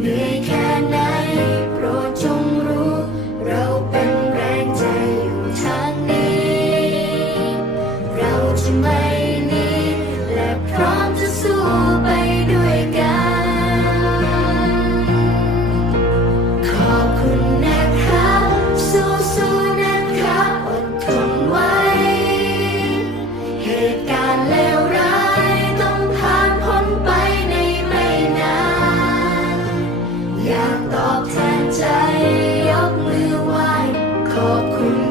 เหนื่แค่ไหนโปรดจงรู้ เราเป็นแรงใจอยู่ทางนี้ เราจะไม่ อากตอบแทนใจยกมือไหว้ขอบคุณ